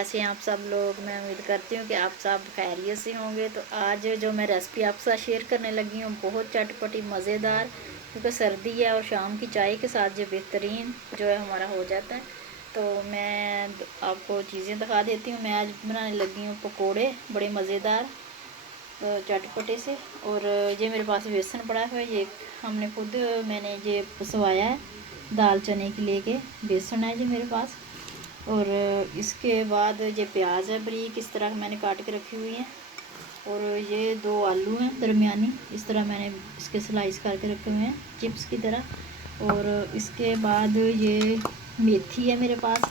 कैसे हैं आप सब लोग। मैं उम्मीद करती हूँ कि आप सब खैरियत से होंगे। तो आज जो मैं रेसिपी आपके साथ शेयर करने लगी हूँ बहुत चटपटी मज़ेदार, क्योंकि सर्दी है और शाम की चाय के साथ जो बेहतरीन जो है हमारा हो जाता है। तो मैं आपको चीज़ें दिखा देती हूँ। मैं आज बनाने लगी हूँ पकोड़े बड़े मज़ेदार चटपटे से। और ये मेरे पास बेसन पड़ा है, ये हमने खुद मैंने ये पिसवाया है दाल चने के लिए के बेसन है जी मेरे पास। और इसके बाद ये प्याज है बारीक इस तरह मैंने काट के रखी हुई है। और ये 2 आलू हैं दरमियानी, इस तरह मैंने इसके स्लाइस करके रखे हुए हैं चिप्स की तरह। और इसके बाद ये मेथी है मेरे पास,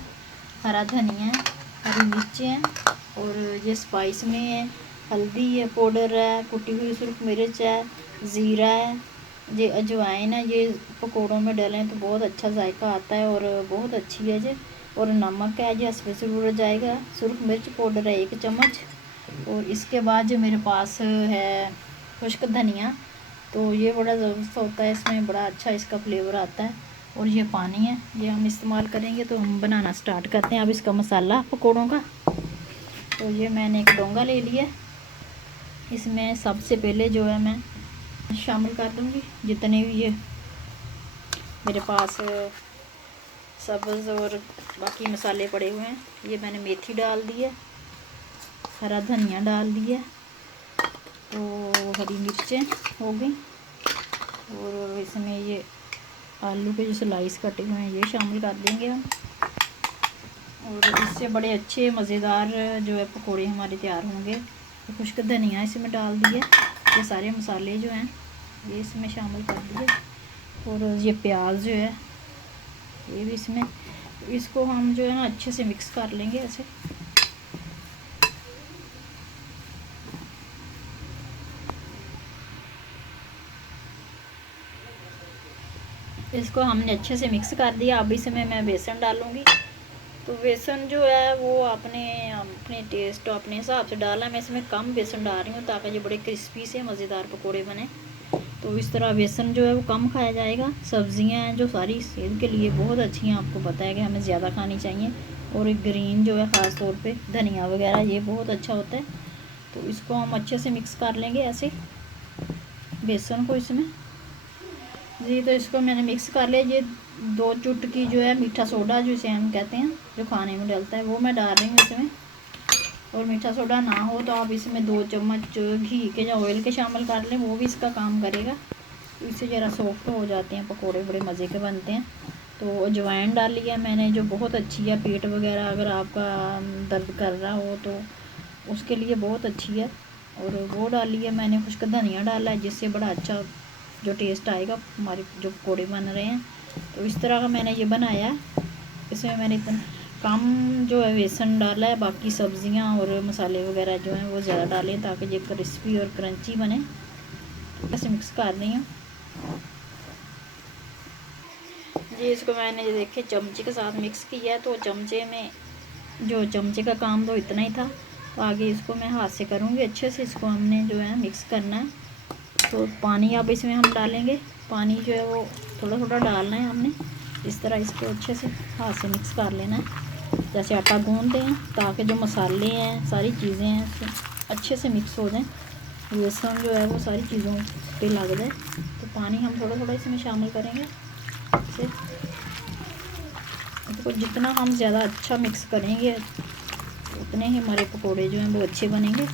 हरा धनिया है, हरी मिर्चें हैं, और ये स्पाइस में है हल्दी है पाउडर है, कुटी हुई सुरख मिर्च है, ज़ीरा है, ये अजवाइन है। ये पकौड़ों में डालें तो बहुत अच्छा जायका आता है और बहुत अच्छी है जी। और नमक है जी हसबे ज़रूर जाएगा, सुरख मिर्च पाउडर है 1 चम्मच। और इसके बाद जो मेरे पास है खुश्क धनिया, तो ये बड़ा ज़बरदस्त होता है, इसमें बड़ा अच्छा इसका फ्लेवर आता है। और ये पानी है ये हम इस्तेमाल करेंगे। तो हम बनाना स्टार्ट करते हैं अब इसका मसाला पकौड़ों का। तो ये मैंने एक डोंगा ले लिया, इसमें सबसे पहले जो है मैं शामिल कर दूंगी जितने भी ये मेरे पास सब्ज़ और बाकी मसाले पड़े हुए हैं। ये मैंने मेथी डाल दी है, हरा धनिया डाल दिया, तो हरी मिर्चें हो गई, और इसमें ये आलू के जो स्लाइस कटे हुए हैं ये शामिल कर देंगे हम। और इससे बड़े अच्छे मज़ेदार जो है पकोड़े हमारे तैयार होंगे। तो खुश्क धनिया इसमें डाल दिए, ये सारे मसाले जो हैं ये इसमें शामिल कर दिए। और ये प्याज जो है ये भी इसमें, इसको हम जो है ना अच्छे से मिक्स कर लेंगे ऐसे। इसको हमने अच्छे से मिक्स कर दिया। अब इसमें मैं बेसन डालूँगी। तो बेसन जो है वो अपने अपने टेस्ट अपने हिसाब से डालना है। मैं इसमें कम बेसन डाल रही हूँ ताकि ये बड़े क्रिस्पी से मज़ेदार पकोड़े बने। तो इस तरह बेसन जो है वो कम खाया जाएगा। सब्ज़ियाँ हैं जो सारी सेहत के लिए बहुत अच्छी हैं, आपको पता है कि हमें ज़्यादा खानी चाहिए। और एक ग्रीन जो है ख़ास तौर पे धनिया वगैरह ये बहुत अच्छा होता है। तो इसको हम अच्छे से मिक्स कर लेंगे ऐसे बेसन को इसमें जी। तो इसको मैंने मिक्स कर लिया। ये 2 चुटकी जो है मीठा सोडा जिसे हम कहते हैं जो खाने में डलता है वो मैं डाल रही हूँ इसमें। और मीठा सोडा ना हो तो आप इसमें 2 चम्मच घी के या ऑयल के शामिल कर लें, वो भी इसका काम करेगा। तो इससे ज़रा सॉफ्ट हो जाते हैं पकोड़े, बड़े मज़े के बनते हैं। तो अजवाइन डाली है मैंने जो बहुत अच्छी है, पेट वगैरह अगर आपका दर्द कर रहा हो तो उसके लिए बहुत अच्छी है। और वो डाली है मैंने। खुश्क धनिया डाला है जिससे बड़ा अच्छा जो टेस्ट आएगा हमारे जो पकौड़े बन रहे हैं। तो इस तरह का मैंने ये बनाया। इसमें मैंने इतना कम जो है बेसन डाला है, बाकी सब्जियां और मसाले वगैरह जो हैं वो ज़्यादा डालें ताकि ये क्रिस्पी और क्रंची बने। ऐसे मिक्स कर रही हूँ जी। इसको मैंने ये देखिए चमचे के साथ मिक्स किया है। तो चमचे में जो चमचे का काम तो इतना ही था, तो आगे इसको मैं हाथ से करूँगी अच्छे से। इसको हमने जो है मिक्स करना है। तो पानी अब इसमें हम डालेंगे, पानी जो है वो थोड़ा थोड़ा डालना है हमने। इस तरह इसको अच्छे से हाथ से मिक्स कर लेना है जैसे आटा गूंदते हैं, ताकि जो मसाले हैं सारी चीज़ें हैं अच्छे से मिक्स हो जाएं, बेसन जो है वो सारी चीज़ों पे लग जाए। तो पानी हम थोड़ा थोड़ा इसमें शामिल करेंगे इसे। तो जितना हम ज़्यादा अच्छा मिक्स करेंगे उतने ही हमारे पकोड़े जो हैं वो अच्छे बनेंगे,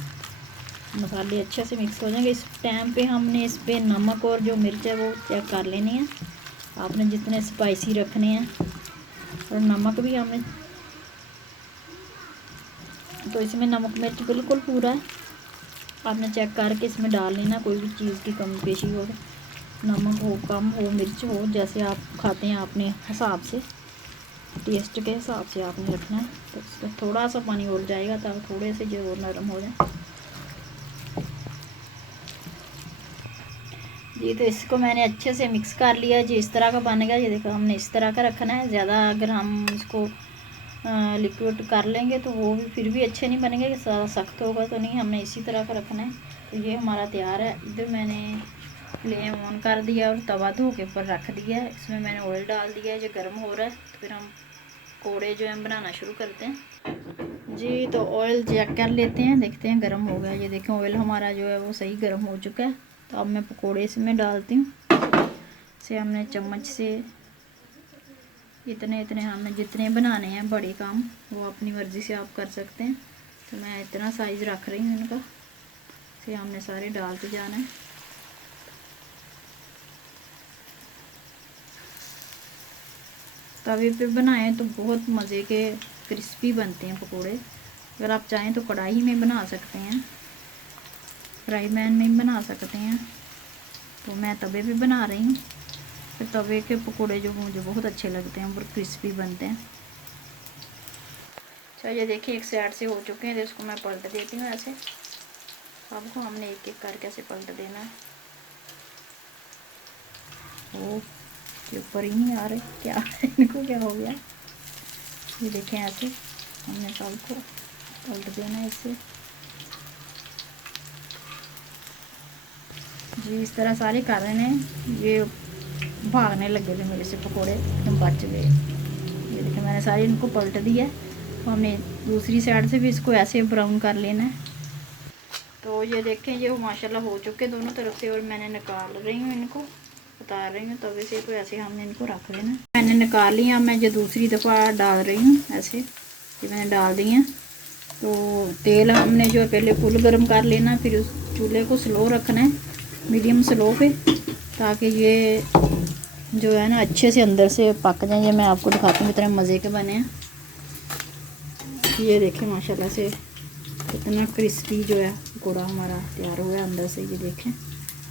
मसाले अच्छे से मिक्स हो जाएंगे। इस टाइम पे हमने इस पे नमक और जो मिर्च है वो चेक कर लेनी है, आपने जितने स्पाइसी रखने हैं। और नमक भी हमने, तो इसमें नमक मिर्च बिल्कुल पूरा है, आपने चेक करके इसमें डाल लेना। कोई भी चीज़ की कमी पेशी हो, नमक हो कम हो मिर्च हो जैसे आप खाते हैं अपने हिसाब से, टेस्ट के हिसाब से आपने रखना है। तो इसमें थोड़ा सा पानी और जाएगा ताकि थोड़े से जो और नरम हो जाए जी। तो इसको मैंने अच्छे से मिक्स कर लिया जी। इस तरह का बनेगा। ये देखो हमने इस तरह का रखना है। ज़्यादा अगर हम इसको लिक्विड कर लेंगे तो वो भी फिर भी अच्छे नहीं बनेंगे, कि ज़्यादा सख्त होगा तो नहीं, हमने इसी तरह का रखना है। तो ये हमारा तैयार है। इधर मैंने फ्लेम ऑन कर दिया और तवा धो के ऊपर रख दिया है। इसमें मैंने ऑयल डाल दिया है जो गर्म हो रहा है। तो फिर हम पकौड़े जो है बनाना शुरू करते हैं। जी तो ऑयल चेक कर लेते हैं, देखते हैं गर्म हो गया। ये देखें ऑयल हमारा जो है वो सही गर्म हो चुका है। तो अब मैं पकोड़े इसमें डालती हूँ। से हमने चम्मच से इतने इतने हमें जितने बनाने हैं बड़े काम, वो अपनी मर्ज़ी से आप कर सकते हैं। तो मैं इतना साइज़ रख रही हूँ इनका। से हमने सारे डालते जाना है। तवे पे बनाएं तो बहुत मज़े के क्रिस्पी बनते हैं पकोड़े। अगर आप चाहें तो कढ़ाई में बना सकते हैं, फ्राई पैन में भी बना सकते हैं। तो मैं तवे पे बना रही हूँ। फिर तवे के पकोड़े जो मुझे बहुत अच्छे लगते हैं, बहुत क्रिस्पी बनते हैं। चलिए देखिए एक साइड से हो चुके हैं, तो इसको मैं पलट देती हूँ ऐसे। सबको हमने एक एक करके ऐसे पलट देना है। ओ ये ऊपर ही नहीं आ रहे, क्या इनको क्या हो गया। ये देखें ऐसे हमने सबको पलट देना है इससे। जी इस तरह सारे कर रहे हैं। ये भागने लगे थे मेरे से पकोड़े, एकदम बच गए। ये देखिए मैंने सारे इनको पलट दिया। तो हमने दूसरी साइड से भी इसको ऐसे ब्राउन कर लेना है। तो ये देखें ये माशाल्लाह हो चुके दोनों तरफ से, और मैंने निकाल रही हूँ इनको, उतार रही हूँ तवे से। तो ऐसे हमने इनको रख देना। मैंने निकाल लिया, मैं जो दूसरी दफ़ा डाल रही हूँ ऐसे, ये मैंने डाल दी हैं। तो तेल हमने जो पहले फुल गर्म कर लेना, फिर उस चूल्हे को स्लो रखना है, मीडियम स्लो पे, ताकि ये जो है ना अच्छे से अंदर से पक जाए। ये मैं आपको दिखाती हूँ कितने मज़े के बने हैं। ये देखें माशाल्लाह से कितना क्रिस्पी जो है पकौड़ा हमारा तैयार हुआ है अंदर से। ये देखें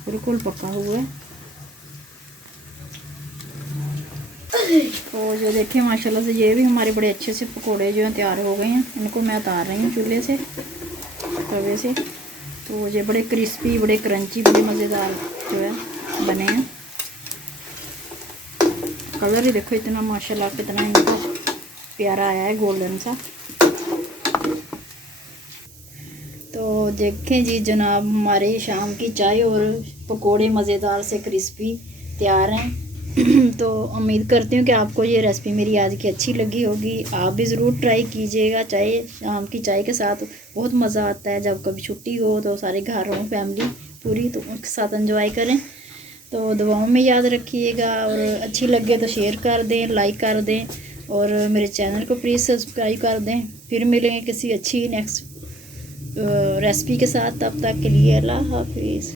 बिल्कुल पका हुआ है। तो जो देखें माशाल्लाह से ये भी हमारे बड़े अच्छे से पकोड़े जो हैं तैयार हो गए हैं। इनको मैं उतार रही हूँ चूल्हे से, तवे से। तो ये बड़े क्रिस्पी, बड़े क्रंची, बड़े मज़ेदार जो है बने हैं। कलर ही देखो इतना माशाल्लाह कितना इनका प्यारा आया है, गोल्डन सा। तो देखें जी जनाब हमारे शाम की चाय और पकोड़े मज़ेदार से क्रिस्पी तैयार हैं। तो उम्मीद करती हूँ कि आपको ये रेसिपी मेरी आज की अच्छी लगी होगी। आप भी ज़रूर ट्राई कीजिएगा। चाय शाम की चाय के साथ बहुत मज़ा आता है। जब कभी छुट्टी हो तो सारे घर हों, फैमिली पूरी, तो उनके साथ एंजॉय करें। तो दुआओं में याद रखिएगा, और अच्छी लगे तो शेयर कर दें, लाइक कर दें, और मेरे चैनल को प्लीज़ सब्सक्राइब कर दें। फिर मिलेंगे किसी अच्छी नेक्स्ट रेसिपी के साथ। तब तक के लिए अल्लाह हाफिज़।